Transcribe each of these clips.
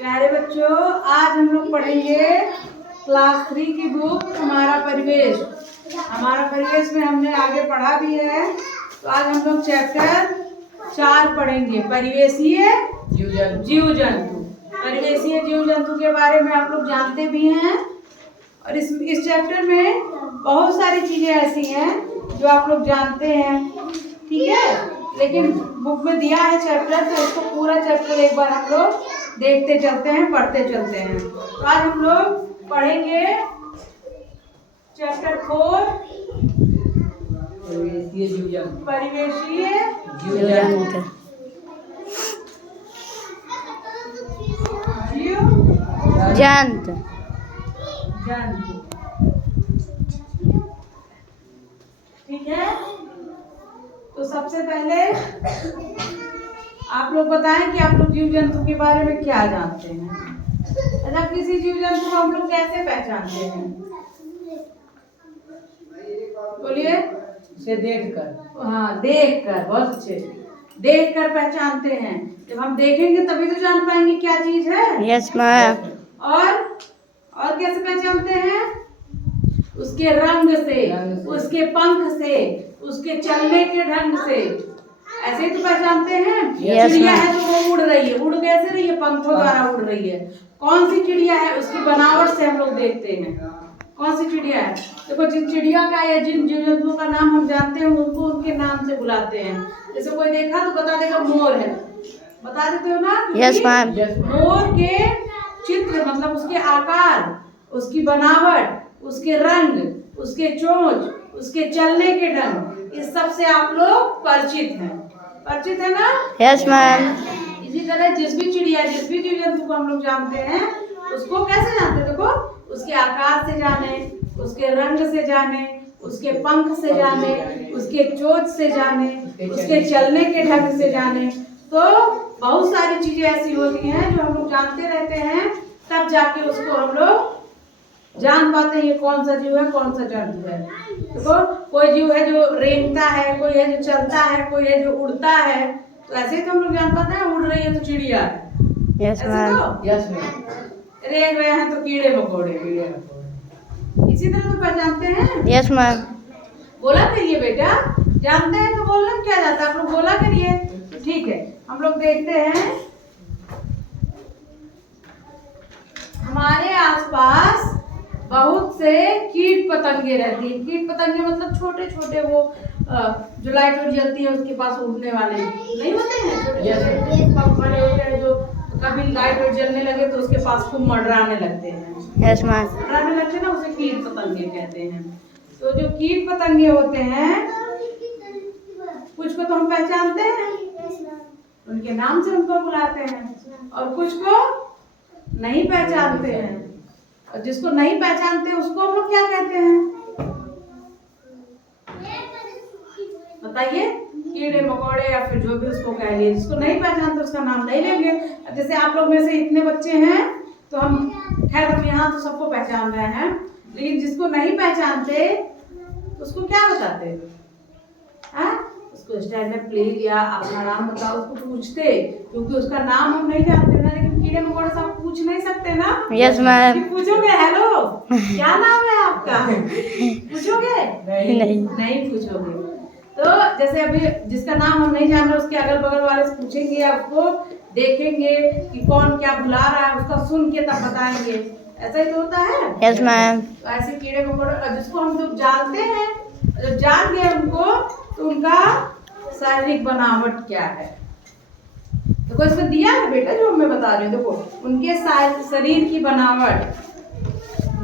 प्यारे बच्चों, आज हम लोग पढ़ेंगे क्लास 3 की बुक हमारा परिवेश। हमारा परिवेश में हमने आगे पढ़ा भी है, तो आज हम लोग चैप्टर 4 पढ़ेंगे, परिवेशीय जीव जंतु। परिवेशीय जीव जंतु के बारे में आप लोग जानते भी हैं, और इस चैप्टर में बहुत सारी चीजें ऐसी हैं जो आप लोग जानते हैं, ठीक है। लेकिन बुक में दिया है चैप्टर, तो इसको पूरा चैप्टर एक बार हम लोग देखते चलते हैं, पढ़ते चलते हैं। तो आज हम लोग पढ़ेंगे चैप्टर 4, परिवेशीय जीव जंतु। ठीक है, तो सबसे पहले आप लोग बताएं कि आप लोग जीव जंतु के बारे में क्या जानते हैं। अच्छा, किसी जीव जंतु को हम लोग कैसे पहचानते हैं? बोलिए। इसे देखकर। हाँ, देखकर, बहुत अच्छे। देखकर पहचानते हैं। जब हम देखेंगे तभी तो जान पाएंगे क्या चीज है। Yes ma'am. और कैसे पहचानते हैं? उसके रंग से, उसके पंख से, उसके चलने के ढंग से, ऐसे ही तो पहचानते हैं। चिड़िया है तो वो उड़ रही है, उड़ कैसे रही है? पंखों द्वारा उड़ रही है। कौन सी चिड़िया है? उसकी बनावट से हम लोग देखते हैं कौन सी चिड़िया है। देखो, जिन चिड़िया का या जिन जीव जंतुओं का नाम हम जानते हैं, उनको उनके नाम से बुलाते हैं। जैसे कोई देखा तो बता देगा मोर है, बता देते हो ना? Yes ma'am. मोर के चित्र मतलब उसके आकार, उसकी बनावट, उसके रंग, उसके चोंच, उसके चलने के ढंग, इस सब से आप लोग परिचित है ना? Yes ma'am. इसी तरह जिस भी चिड़िया, जिस भी जीव जंतु को हम लोग जानते हैं, उसको कैसे जानते हैं? देखो, उसके आकार से जाने, उसके रंग से जाने, उसके पंख से जाने, उसके चोंच से जाने, उसके चलने के ढंग से जाने। तो बहुत सारी चीजें ऐसी होती हैं जो हम लोग जानते रहते हैं, तब जाके उसको हम लोग जान पाते हैं ये कौन सा जीव है, कौन सा जंतु है। देखो, कोई जीव है जो रेंगता है, कोई है जो चलता है, कोई है जो उड़ता है। तो ऐसे ही तो हम लोग जान पाते हैं, उड़ रही है तो चिड़िया है, यस मैम। Yes ma'am. रेंग रहे हैं तो कीड़े मकोड़े, इसी तरह तो पहचानते हैं। Yes ma'am. बोला करिए बेटा, जानते हैं तो बोलना क्या जाता है, आप लोग बोला करिए। तो ठीक है, हम लोग देखते हैं हमारे आसपास बहुत से कीट पतंगे रहती हैं। कीट पतंगे मतलब छोटे छोटे, वो जो लाइट और जलती है उसके पास उड़ने वाले नहीं होते हैं, छोटे छोटे पंख वाले होते हैं, जो कभी लाइट और जलने लगे तो उसके पास खूब मंडराने लगते हैं। Yes ma'am. मंडराने लगते हैं ना, उसे कीट पतंगे कहते हैं। तो जो कीट पतंगे होते हैं, कुछ को तो हम पहचानते हैं, उनके नाम से उनको बुलाते हैं, और कुछ को नहीं पहचानते हैं। और जिसको नहीं पहचानते उसको हम लोग क्या कहते हैं? बताइए। कीड़े मकोड़े या फिर जो भी उसको कह लिए। जिसको नहीं पहचानते उसका नाम नहीं लेंगे। जैसे आप लोग में से इतने बच्चे हैं, तो हम खैर हम यहाँ तो सबको पहचान रहे हैं, लेकिन जिसको नहीं पहचानते उसको क्या बताते हैं? उसको स्टैंड अप प्लीज या अपना नाम बताओ, उसको पूछते, क्योंकि उसका नाम हम नहीं जानते ना। लेकिन कीड़े मकोड़े से आप पूछ नहीं सकते ना। Yes ma'am. पूछोगे, हेलो क्या नाम है आपका? पूछोगे? नहीं पूछोगे। तो जैसे अभी जिसका नाम हम नहीं जान रहे, उसके अगल बगल वाले से पूछेंगे, आपको देखेंगे कि कौन क्या बुला रहा है, उसका सुन के तब बताएंगे। ऐसा ही तो होता है। Yes ma'am. तो ऐसे कीड़े मकोड़े जिसको हम लोग जानते हैं, जब जान गए उनको, तो उनका शारीरिक बनावट क्या है। देखो, इसमें दिया है बेटा, जो मैं बता रही हूँ। देखो, उनके शरीर की बनावट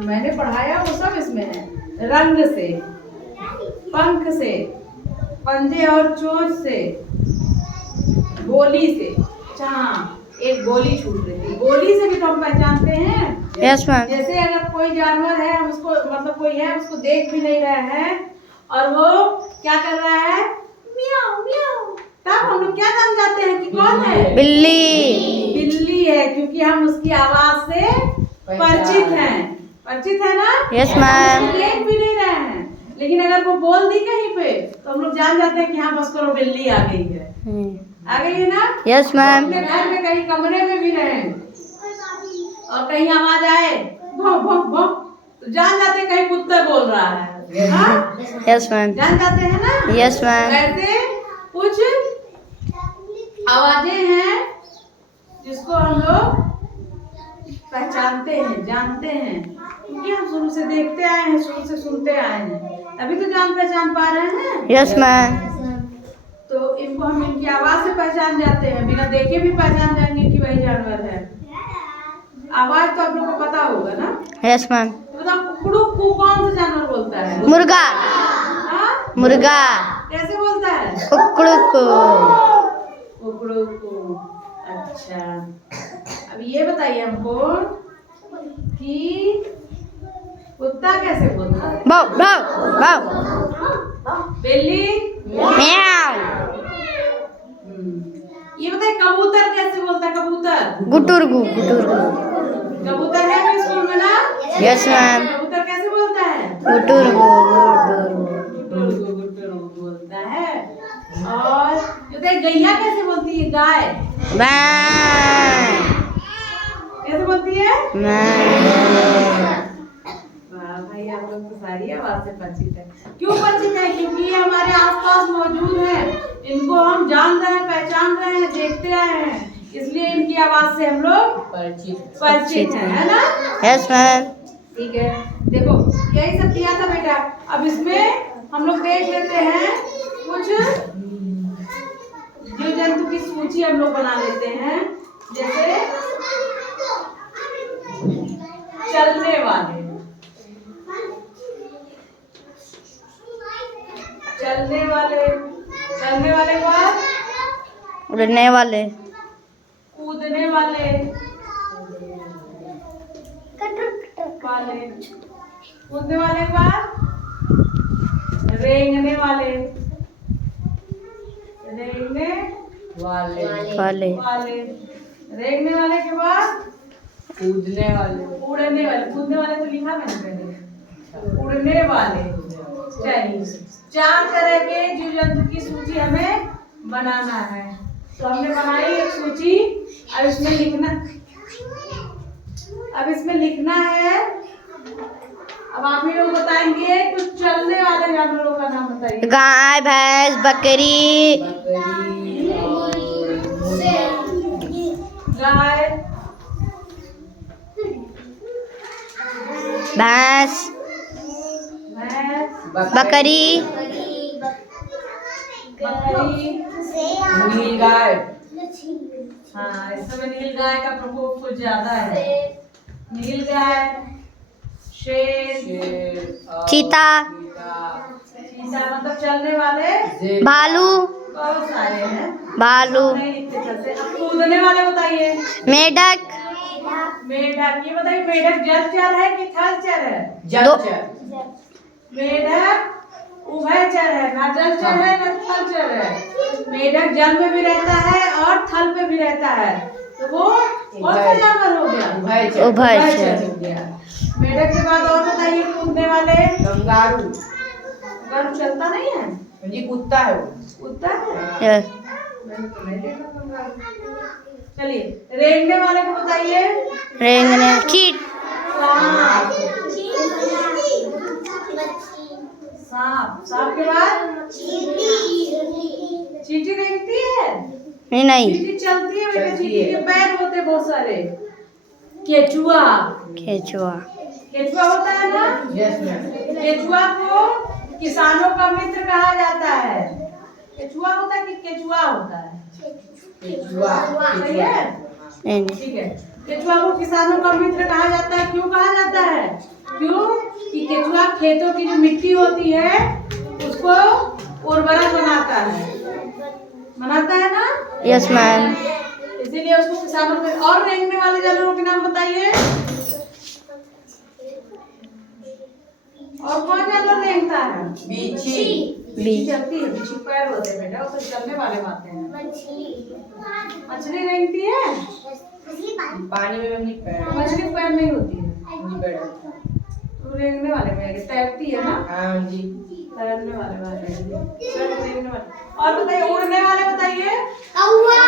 मैंने पढ़ाया, वो सब इसमें है। रंग से, पंख से, पंजे और चोंच से, बोली से। अच्छा हाँ, एक बोली छूट रही थी, बोली से भी तो हम पहचानते हैं। Yes ma'am. जैसे अगर कोई जानवर है, हम उसको मतलब कोई है, उसको देख भी नहीं रहे हैं, और वो क्या कर रहा है? मियाऊ मियाऊ, तब हम लोग क्या जान जाते हैं कि कौन है? बिल्ली है, क्योंकि हम उसकी आवाज से परिचित है ना। Yes ma'am. देख भी नहीं रहे हैं, लेकिन अगर वो बोल दी कहीं पे, तो हम लोग जान जाते हैं कि हाँ, बस करो, बिल्ली आ गई है। आ गई है ना। Yes ma'am. अपने घर में कहीं कमरे में भी रहे, और कहीं आवाज आए भौं भौं भौं तो जान जाते कहीं कुत्ता बोल रहा है। हाँ? Yes ma'am. जान जाते हैं ना? Yes ma'am. ऐसे कुछ आवाजें हैं जिसको हम लोग पहचानते हैं, जानते हैं, क्योंकि हम शुरू से देखते आए हैं, शुरू से सुनते आए हैं, तभी तो जान पहचान पा रहे हैं। Yes ma'am. तो इनको हम इनकी आवाज से पहचान जाते हैं, बिना देखे भी पहचान जाएंगे कि वही जानवर है। आवाज तो आप लोग को पता होगा ना? Yes ma'am. तो बताओ कुकड़ू को कौन सा जानवर बोलता है? मुर्गा। हाँ? मुर्गा। कैसे बोलता है? कुकड़ू को। कुकड़ू को। अच्छा, अब ये बताइए हमको कि कुत्ता कैसे बोलता है? भाव भाव भाव। बिल्ली? म्याऊ। ये बताइए कबूतर कैसे बोलता है? कबूतर? गुटुरगु गुटुरगु। कबूतर है भी स्कूल में ना? Yes ma'am. कबूतर कैसे बोलता है? गुटुरगु गुटुरगु। गुटुरगु गुटुरगु बोलता है। और ये बताइए गैया कैसे बोलती है? गाय मैम। कैसे बोलती है? मैम। वाह भाई, आप लोग तो सारी आवाज से परिचित है। क्यों परिचित है? क्योंकि ये हमारे आसपास मौजूद है, इनको हम जान रहे हैं, पहचान रहे हैं, देखते आए हैं, इसलिए इनकी आवाज से हम लोग परिचित हैं, है ना? Yes ma'am. ठीक है, देखो यही सब किया था बेटा। अब इसमें हम लोग देख लेते हैं कुछ जीव जंतु की सूची हम लोग बना लेते हैं। जैसे चलने वाले, चलने वाले, चलने वाले के बाद उड़ने वाले। कूदने वाले, वाले, कूदने वाले के बाद रेंगने वाले, रेंगने वाले। वाले, रेंगने वाले के बाद कूदने वाले। उड़ने वाले, कूदने वाले तो लिखा मैंने पहले, उड़ने वाले। चलिए, 4 तरह के जीव जंतु की सूची हमें बनाना है। तो हमने बनाई एक सूची। अब इसमें लिखना है। अब आप ही लोग बताएंगे कुछ चलने वाले जानवरों का नाम बताइए। गाय भैंस बकरी। गाय, भैंस भैंस, बकरी। बकरी, नीलगाय। हाँ, इस समय नीलगाय का प्रकोप कुछ ज्यादा है। नीलगाय, शेर, चीता। चीता मतलब चलने वाले। भालू। बहुत सारे हैं, भालू। नहीं लिखते चलते। अब कूदने वाले बताइए। मेढक। मेढक, ये बताइए मेढक जलचर है कि थलचर है? जलचर। मेढक उभयचर है, ना जलचर है ना थलचर है। मेढक जल में भी रहता है और थल पे भी रहता है, तो वो कौन सा जानवर हो गया? उभयचर। हो गया। मेढक के बाद और बताइए कूदने वाले। कंगारू। कंगारू चलता नहीं है? जी कुत्ता है वो। कुत्ता है? यस। मैंने तो नहीं देखा कंगारू। चलिए, रेंगने वाले को बताइए। रेंगने चीट। सांप, सांप के बाद चींटी रेंगती है? नहीं। चींटी चलती है बेटा, चींटी के पैर होते बहुत सारे। केचुआ, केचुआ। केचुआ होता है ना? Yes ma'am. केचुआ को किसानों का मित्र कहा जाता है। केचुआ होता है कि केचुआ होता है? केचुआ। सही है, नहीं। ठीक है। केचुआ को किसानों का मित्र कहा जाता है। क्यों कहा जाता है? क्यों कि केचुआ खेतों की जो मिट्टी होती है उसको उर्वरक बनाता है ना? Yes ma'am. इसीलिए उसको किसानों में। और रेंगने वाले जानवरों के नाम बताइए। और कौन जानवर रेंगता है? बिच्छी। बिच्छी चलती है, बिच्छी पैर होते हैं बेटा, वो तो चलने वाले बातें हैं। मछली रेंगती है? पानी में अपनी पैर। मछली पैर नहीं होती है, जी बैठा। तो रेंगने वाले में आएगी, तैरती है ना? हाँ जी। तैरने वाले रेंगने वाले। और बताइए उड़ने वाले बताइए। कौवा,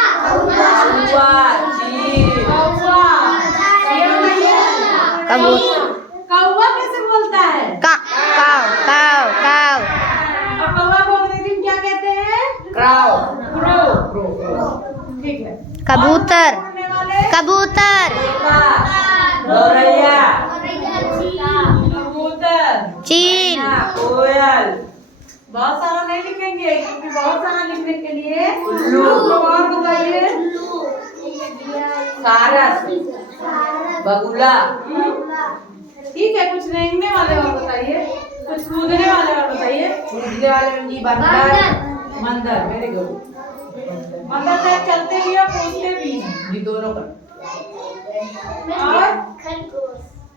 चील। कौवा, ये बताइए कबूतर। कौवा कैसे बोलता है? काव काव काव। और कौवा को अंग्रेजी में क्या कहते हैं? क्राउ। क्रो। ठीक है। कबूतर और उड़ने वाले? कबूतर गौरैया। कबूतर, चील कोयल। बहुत सारा नहीं लिखेंगे क्योंकि बहुत सारा लिखने के लिए उल्लू। आप लोग और बताइए। सारस। बगुला। ठीक है, कुछ रेंगने वाले और बताइए, कुछ कूदने वाले और बताइए। कूदने वाले में जी बंदर। मंदर, वेरी गुड। मंदर से चलते भी और कूदते भी हैं। जी दोनों का। और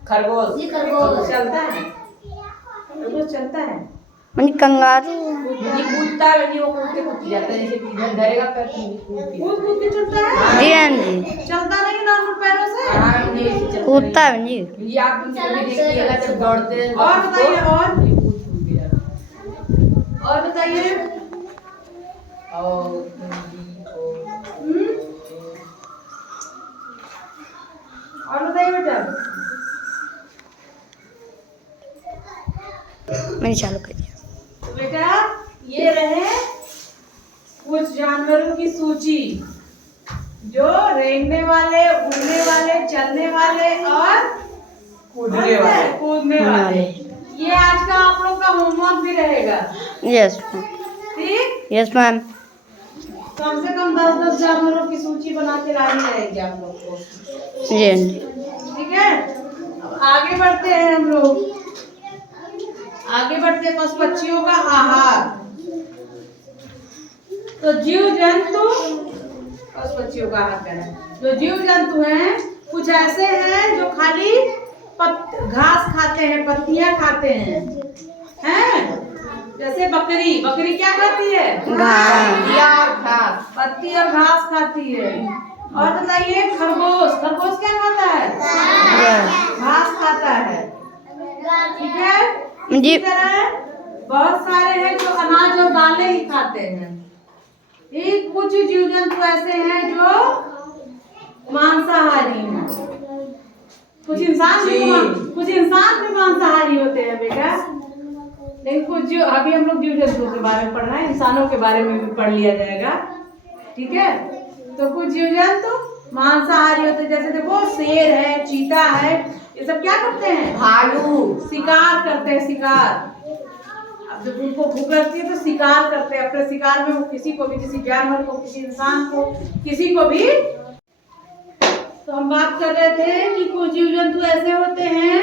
खरगोश। चलता है, खरगोश चलता है। मनी कंगारू जी कूदता है जी, वो कूदते कूद जाता है, जैसे इधर धरेगा पैर तो नीचे कूद के। कूद कूद के चलता है। जी हाँ जी चलता नहीं नॉर्मल पैरों से। हाँ, ये ऐसे चलता कूदता है। है जी। जी आप उनको भी देखिएगा जब दौड़ते हैं और बताइए, और ये कूद के जाता है। और बताइए। और और बताइए बेटा। मैंने चालू कर दिया। तो बेटा ये रहे कुछ जानवरों की सूची जो रेंगने वाले, उड़ने वाले, चलने वाले और कूदने वाले। ये आज का आप लोग का होमवर्क भी रहेगा। यस मैम ठीक, यस मैम। कम से कम 10-10 जानवरों की सूची बना के लानी रहेगी आप लोग को। जी हाँ जी। ठीक है, अब आगे बढ़ते हैं हम लोग। आगे बढ़ते हैं पशु पक्षियों का आहार। तो जीव जंतु, पशु पक्षियों का आहार क्या है? जो जीव जंतु हैं कुछ ऐसे हैं जो खाली घास खाते हैं, पत्तियां खाते हैं? जैसे बकरी, बकरी क्या खाती है? घास। पत्ती और घास खाती है। और बताइए खरगोश, खरगोश क्या खाता है? घास खाता है। ठीक है, जी। इसी तरह बहुत सारे हैं जो अनाज और दालें ही खाते हैं। एक कुछ जीव जंतु ऐसे हैं जो मांसाहारी हैं। कुछ इंसान भी मांसाहारी होते हैं बेटा। लेकिन कुछ जो अभी हम लोग जीव जंतुओं के बारे में पढ़ रहे हैं, इंसानों के बारे में भी पढ़ लिया जाएगा। ठीक है, तो कुछ जीव जंतु मांसाहारी होते हैं। जैसे देखो शेर है, चीता है, ये सब क्या करते हैं? भालू। शिकार करते हैं, शिकार। अब जब उनको भूख लगती है तो शिकार करते हैं। अपने शिकार में वो किसी को भी, किसी जानवर को, किसी इंसान को, किसी को भी। तो हम बात कर रहे थे कि कुछ जीव जंतु ऐसे होते हैं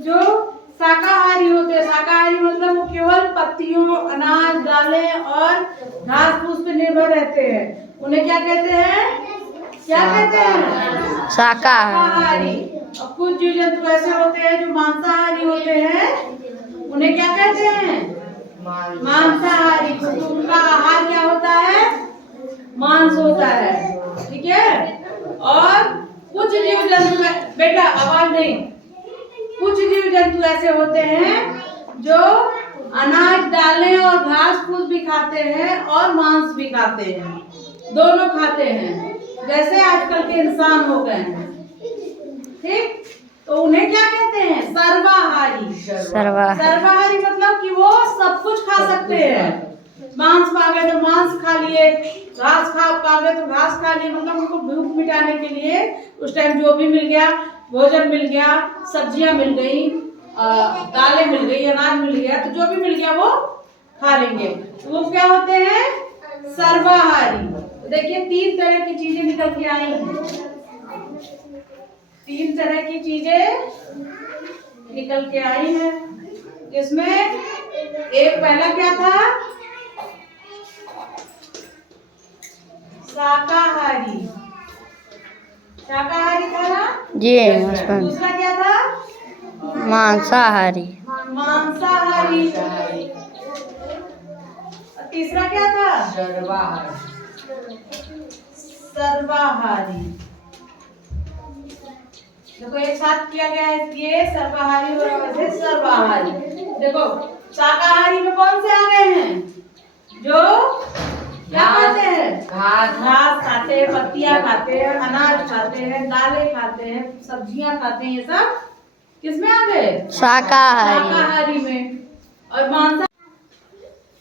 जो शाकाहारी होते हैं। शाकाहारी मतलब वो केवल पत्तियों, अनाज, दालें और घास फूस पे निर्भर रहते हैं। उन्हें क्या कहते हैं? क्या कहते हैं? शाकाहारी। और कुछ जीव जंतु ऐसे होते हैं जो मांसाहारी होते हैं। उन्हें क्या कहते हैं? मांसाहारी। तो उनका आहार क्या होता है? मांस होता है। ठीक है, और कुछ जीव जंतु, बेटा आवाज नहीं, कुछ जीव जंतु ऐसे होते हैं जो अनाज, दालें और घास फूस भी खाते हैं और मांस भी खाते हैं, दोनों खाते हैं, जैसे आजकल के इंसान हो गए हैं। ठीक, तो उन्हें क्या कहते हैं? सर्वाहारी। सर्वाहारी मतलब कि वो सब कुछ खा सकते हैं। मांस खा गए तो मांस खा लिए, घास खा गए तो घास खा लिए। मतलब उनको भूख मिटाने के लिए उस टाइम जो भी मिल गया, भोजन मिल गया, सब्जियां मिल गई, दालें मिल गई, अनाज मिल गया, तो जो भी मिल गया वो खा लेंगे। तो वो क्या होते हैं? सर्वाहारी। तो देखिए 3 तरह की चीजें निकल के आई हैं। 3 तरह की चीजें निकल के आई हैं। इसमें एक पहला क्या था? शाकाहारी। शाकाहारी था ना? जी। दूसरा क्या था? मांसाहारी। मांसाहारी। तीसरा क्या था? सर्वाहारी। देखो एक साथ किया गया है, ये सर्वाहारी और वैसे सर्वाहारी। देखो शाकाहारी में कौन से आ गए हैं? जो क्या खाते हैं? घास खाते हैं, पत्तियां खाते हैं, अनाज खाते हैं, दालें खाते हैं, सब्जियां खाते हैं, ये सब किसमें आ गए? शाकाहारी। शाकाहारी में। और मांसाहारी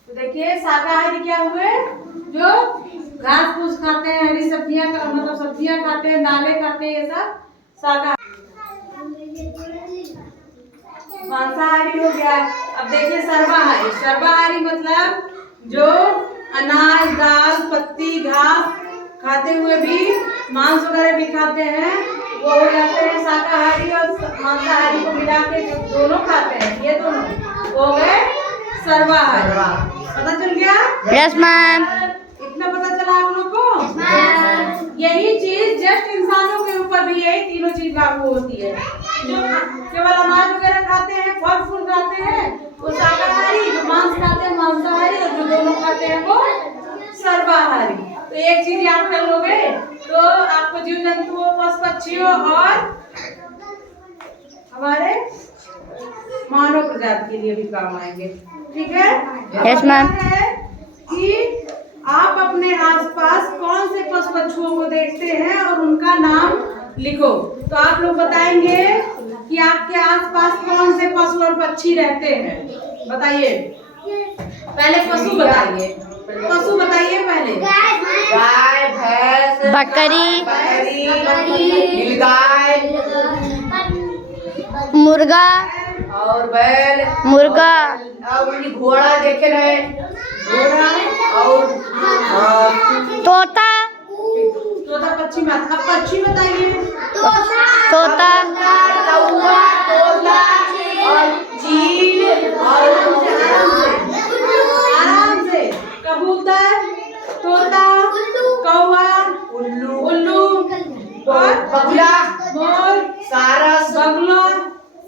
तो देखिए शाकाहारी क्या हुए? जो घास फूस खाते हैं, हरी सब्जियां मतलब सब्जियां खाते हैं, दालें खाते हैं, ये सब शाकाहारी। मांसाहारी हो गया। अब देखिए सर्वाहारी। सर्वाहारी मतलब जो अनाज, दाल, पत्ती, घास खाते हुए भी मांस वगैरह भी खाते हैं, वो हो जाते हैं शाकाहारी। और मांसाहारी को मिला के जो दोनों खाते हैं, ये दोनों हो गए सर्वाहारी। पता चल गया? Yes ma'am. इतना पता चला आप लोग को? यही चीज जस्ट इंसानों के ऊपर भी यही तीनों चीज लागू होती है। जो केवल अनाज वगैरह खाते हैं, फल फूल खाते हैं, वो शाकाहारी। जो मांस खाते हैं मांसाहारी, और जो दोनों खाते हैं वो सर्वाहारी। तो एक चीज याद कर लोगे तो आपको जीव जंतुओं, पशु पक्षियों और हमारे मानव प्रजाति के लिए भी काम आएंगे। ठीक है? Yes, ma'am. कि आप अपने आसपास कौन से पशु पक्षियों को देखते हैं और उनका नाम लिखो। तो आप लोग बताएंगे कि आपके आसपास कौन से पशु और पक्षी रहते हैं। बताइए, पहले पशु बताइए। पशु बताइए पहले। गाय, भैंस, बकरी, नीलगाय मुर्गा, और बैल, मुर्गा, और घोड़ा देखे रहे, घोड़ा और तोता, तोता पक्षी में। अब पक्षी बताइए। तोता, कौवा, तोता और चील और आराम से कबूतर, तोता, कौवा, उल्लू, उल्लू और बगुला, मोर, सारस, बगुला,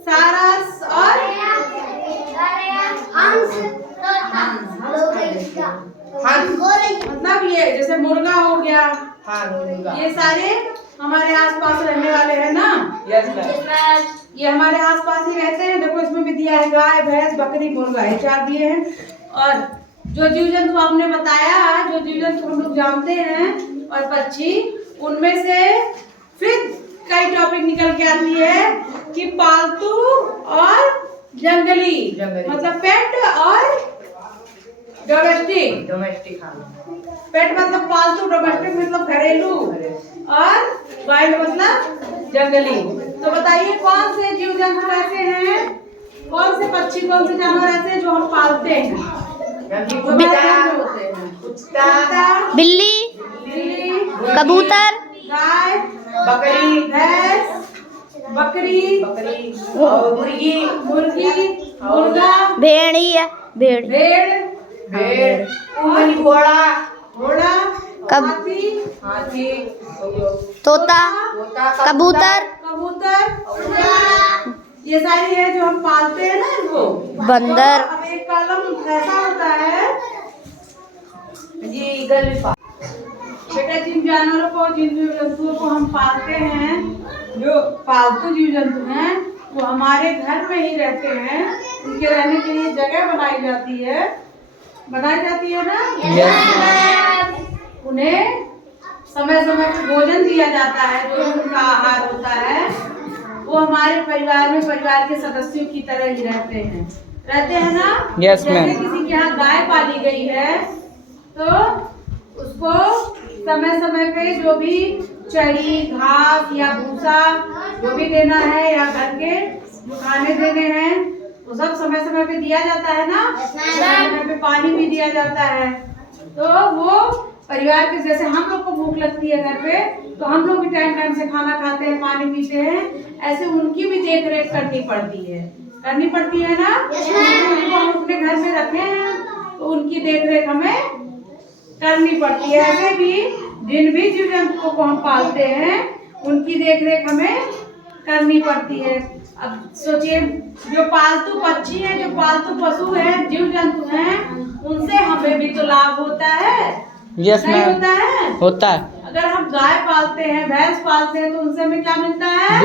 सारस और हंस। मतलब ये जैसे मुर्गा हो गया, हाँ, मुर्गा। ये सारे हमारे आसपास रहने वाले हैं ना। Yes ma'am. ये हमारे आसपास ही रहते हैं। देखो इसमें भी दिया है गाय, भैंस, बकरी, मुर्गा, ये 4 दिए हैं। और जो जीव जंतु आपने बताया, जो जीव जंतु हम लोग जानते हैं और पक्षी, उनमें से फिर कई टॉपिक निकल के आती है कि पालतू और जंगली, मतलब पेट और डोमेस्टिक। डोमेस्टिक, हाँ। पेट मतलब पालतू, डोमेस्टिक मतलब घरेलू, और वाइल्ड मतलब जंगली। तो बताइए कौन से जीव जंतु ऐसे हैं, कौन से पक्षी, कौन से जानवर ऐसे हैं जो हम पालते हैं? कुत्ता, बिल्ली, बिल्ली, कबूतर, गाय, बकरी, भैंस, बकरी, और मुर्गी, मुर्गी, मुर्गा, भेड़िया, भेड़, भेड़, ऊँट, घोड़ा, घोड़ा, कब- हाथी, हाथी, तोता, कबूतर, कबूतर, ये सारी है जो हम पालते हैं ना इनको। बंदर। तो अब एक कॉलम ऐसा होता है जी, ईगल भी बेटा, जिन जानवरों को, जिन जीव जंतुओं को हम पालते हैं, जो पालतू जीव जंतु हैं, वो हमारे घर में ही रहते हैं। उनके रहने के लिए जगह बनाई जाती है ना। उन्हें समय समय पर भोजन दिया जाता है, जो उनका आहार होता है। वो हमारे परिवार में परिवार के सदस्यों की तरह ही रहते हैं ना। Yes, ma'am. जैसे किसी के यहाँ गाय पाली गई है तो उसको समय समय पे जो भी चरी, घास या भूसा जो भी देना है, या घर के जो खाने देने हैं, वो सब समय समय पे दिया जाता है ना। समय समय पे पानी भी दिया जाता है। तो वो परिवार के, जैसे हम लोग को भूख लगती है घर पे, तो हम लोग भी टाइम टाइम से खाना खाते हैं, पानी पीते हैं, ऐसे उनकी भी देख रेख करनी पड़ती है ना। उनको हम अपने घर में रखे हैं तो उनकी देख रेख हमें करनी पड़ती है। ऐसे भी जिन भी जीव जंतुओं को हम पालते हैं उनकी देख रेख हमें करनी पड़ती है। अब सोचिए, जो पालतू पक्षी हैं, जो पालतू पशु हैं, जीव जंतु हैं, उनसे हमें भी तो लाभ होता है। यस नहीं मैम, होता है? होता है। अगर हम गाय पालते हैं, भैंस पालते हैं, तो उनसे हमें क्या मिलता है?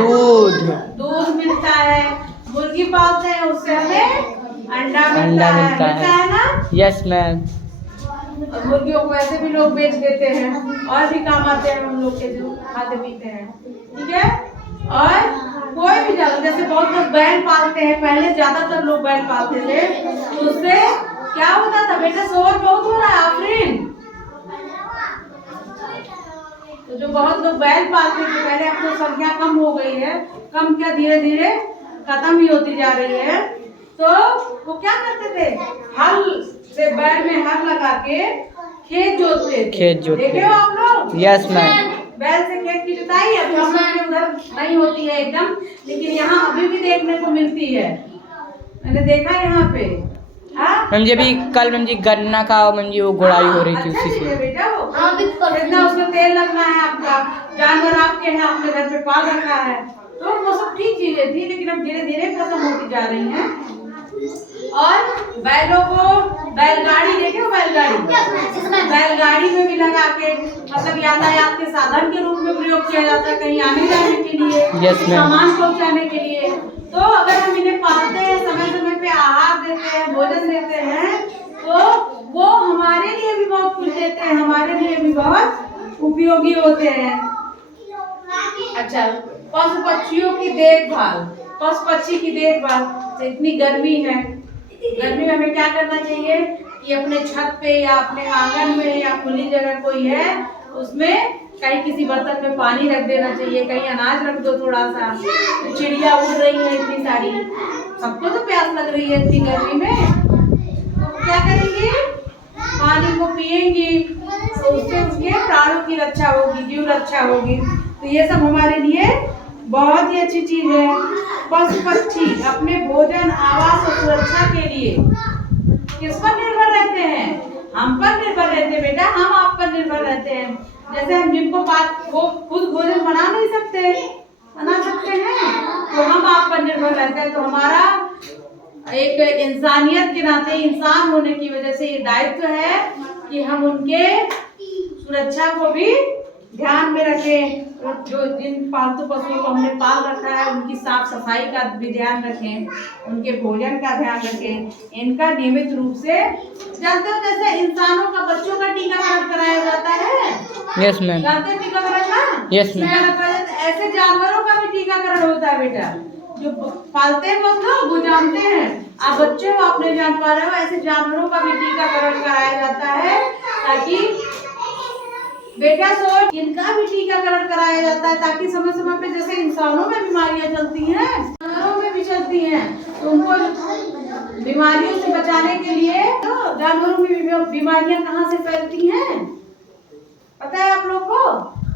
दूध मिलता है। मुर्गी पालते हैं, उससे हमें अंडा मिलता है ना। Yes ma'am. और मुर्गियों को ऐसे भी लोग बेच देते हैं, और भी काम आते हैं हम लोग के, जो खाते पीते हैं। ठीक है। और कोई भी जानवर, जैसे बहुत लोग बैल पालते हैं, पहले ज्यादातर लोग बैल पालते थे, तो उससे क्या होता था बेटा, शोर बहुत हो रहा है आफरीन। तो जो बहुत लोग बैल पालते थे पहले, अब तो संख्या कम हो गई है, कम क्या धीरे धीरे खत्म ही होती जा रही है। तो वो क्या करते थे, हल से बैल में हल लगा के खेत जोतते थे। देखे हो आप लोग? Yes ma'am. बैल से खेत की जुताई अब हम लोग के उधर नहीं होती है एकदम, लेकिन यहाँ अभी भी देखने को मिलती है, मैंने देखा यहाँ पे। मैम जी अभी कल मैम जी गन्ना का मैम जी वो गुड़ाई हो रही थी उसी से। बेटा वो इतना उसमें तेल लगना है, आपका जानवर आपके हैं, आपने घर पे पाल रखा है, तो वो सब ठीक चीजें थी, लेकिन अब धीरे धीरे खत्म होती जा रही हैं। और बैलों को बैलगाड़ी, देखे हो बैलगाड़ी में भी लगा के, मतलब यातायात के साधन के रूप में प्रयोग किया जाता है, कहीं आने जाने के लिए, सामान पहुंचाने के लिए। तो अगर हम इन्हें पालते हैं, समय समय पे आहार देते हैं, भोजन देते हैं, तो वो हमारे लिए भी बहुत कुछ देते हैं, हमारे लिए भी बहुत उपयोगी होते हैं। अच्छा, पशु पक्षियों की देखभाल, पशु पक्षी की देखभाल। तो इतनी गर्मी है, गर्मी में हमें क्या करना चाहिए कि अपने छत पे या अपने आंगन में या खुली जगह कोई है, उसमें कहीं किसी बर्तन में पानी रख देना चाहिए, कहीं अनाज रख दो थोड़ा सा। तो चिड़िया उड़ रही है इतनी सारी, सबको तो प्यास लग रही है इतनी गर्मी में, तो क्या करेंगे, पानी को पिएंगी, तो उससे उनके प्राणों की रक्षा होगी, जीव रक्षा होगी। तो ये सब हमारे लिए बहुत ही अच्छी चीज है। पशु पक्षी अपने भोजन, आवास और सुरक्षा के लिए किस पर निर्भर रहते हैं, हम पर निर्भर रहते हैं बेटा, हम आप पर निर्भर रहते हैं। जैसे हम जिनको वो खुद भोजन बना नहीं सकते, बना सकते हैं, तो हम आप पर निर्भर रहते हैं। तो हमारा एक इंसानियत के नाते, इंसान होने की वजह से ये दायित्व है कि हम उनके सुरक्षा को भी ध्यान में रखें। जो जिन पालतू पशुओं को हमने पाल रखा है, उनकी साफ सफाई का भी ध्यान रखें, उनके भोजन का ध्यान रखें, इनका नियमित रूप से, जानते हो जैसे इंसानों का बच्चों का टीकाकरण कराया जाता है। Yes ma'am. जानते हैं टीकाकरण ना? Yes ma'am. ऐसे जानवरों का भी टीकाकरण होता है बेटा, जो पालते हैं बहुत लोग वो जानते हैं, आप बच्चे हो आप नहीं जान पा रहे हो, ऐसे जानवरों का भी टीकाकरण कराया जाता है, ताकि बेटा सोच, इनका भी टीकाकरण कराया जाता है, ताकि समय समय पे जैसे इंसानों में बीमारियां चलती हैं, जानवरों में भी चलती हैं, तो उनको बीमारियों से बचाने के लिए, तो जानवरों में बीमारियां कहाँ से फैलती हैं पता है आप लोग को?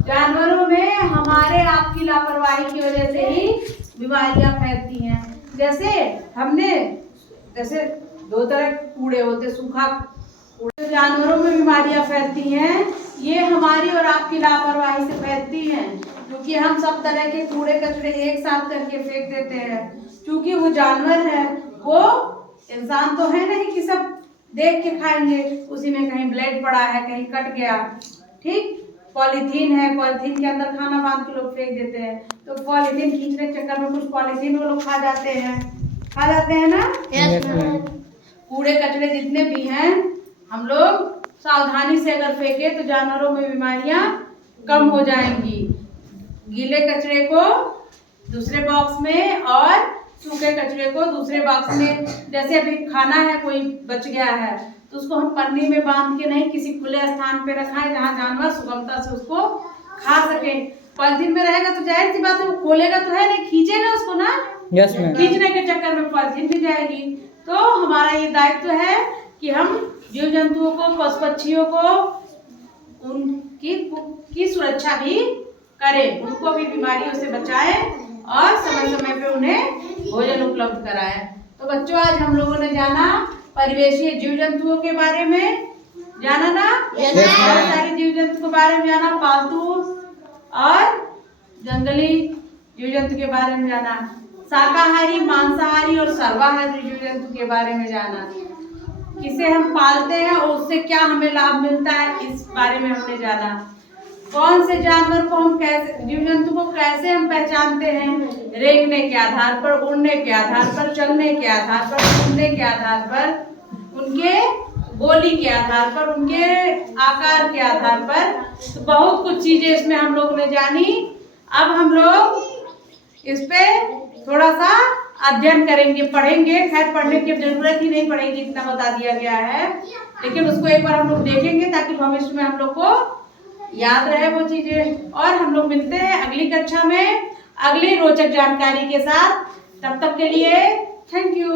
जानवरों में हमारे आपकी लापरवाही की वजह से ही बीमारियां फैलती हैं। जैसे हमने, जैसे दो तरह के कूड़े होते, सूखा कूड़े, जानवरों में बीमारियां फैलती हैं, ये हमारी और आपकी लापरवाही से फैलती हैं, क्योंकि हम सब तरह के कूड़े कचरे एक साथ करके फेंक देते हैं। क्योंकि वो जानवर है, वो इंसान तो है नहीं कि सब देख के खाएंगे, उसी में कहीं ब्लेड पड़ा है, कहीं कट गया, ठीक, पॉलीथीन है, पॉलीथीन के अंदर खाना बांध के लोग फेंक देते हैं, तो पॉलीथीन खींचने के चक्कर में कुछ पॉलीथीन वो लोग खा जाते हैं ना। कूड़े कचरे जितने भी हैं, हम लोग सावधानी से अगर फेंके तो जानवरों में बीमारियां कम हो जाएंगी। गीले कचरे को दूसरे बॉक्स में और सूखे कचरे को दूसरे बॉक्स में। जैसे अभी खाना है, कोई बच गया है, तो उसको हम पन्नी में बांध के नहीं, किसी खुले स्थान पे रखाएं जहाँ जानवर सुगमता से उसको खा सके। पॉलिथीन में रहेगा तो जाहिर सी बात है वो खोलेगा तो है नहीं, खींचेगा उसको ना। Yes ma'am. खींचने के चक्कर में पॉलिथीन भी जाएगी। तो हमारा ये दायित्व है कि हम जीव जंतुओं को, पशु पक्षियों को, उनकी सुरक्षा भी करें, उनको भी बीमारियों से बचाएं और समय समय पे उन्हें भोजन उपलब्ध कराएं। तो बच्चों, आज हम लोगों ने जाना परिवेशीय जीव जंतुओं के बारे में, जाना ना, बहुत सारे जीव जंतु के बारे में जाना, पालतू और जंगली जीव जंतु के बारे में जाना, शाकाहारी, मांसाहारी और सर्वाहारी जीव जंतु के बारे में जाना, किसे हम पालते हैं और उससे क्या हमें लाभ मिलता है, इस बारे में हमने जाना। कौन से जानवर को हम कैसे, जीव जंतु को कैसे हम पहचानते हैं, रेंगने के आधार पर, उड़ने के आधार पर, चलने के आधार पर, घूमने के आधार पर, उनके बोली के आधार पर, उनके आकार के आधार पर। तो बहुत कुछ चीजें इसमें हम लोग ने जानी। अब हम लोग इस पे थोड़ा सा अध्ययन करेंगे, पढ़ेंगे। खैर पढ़ने की जरूरत ही नहीं पड़ेगी, इतना बता दिया गया है, लेकिन उसको एक बार हम लोग देखेंगे ताकि भविष्य में हम लोग को याद रहे वो चीजें। और हम लोग मिलते हैं अगली कक्षा में अगली रोचक जानकारी के साथ। तब तक के लिए थैंक यू।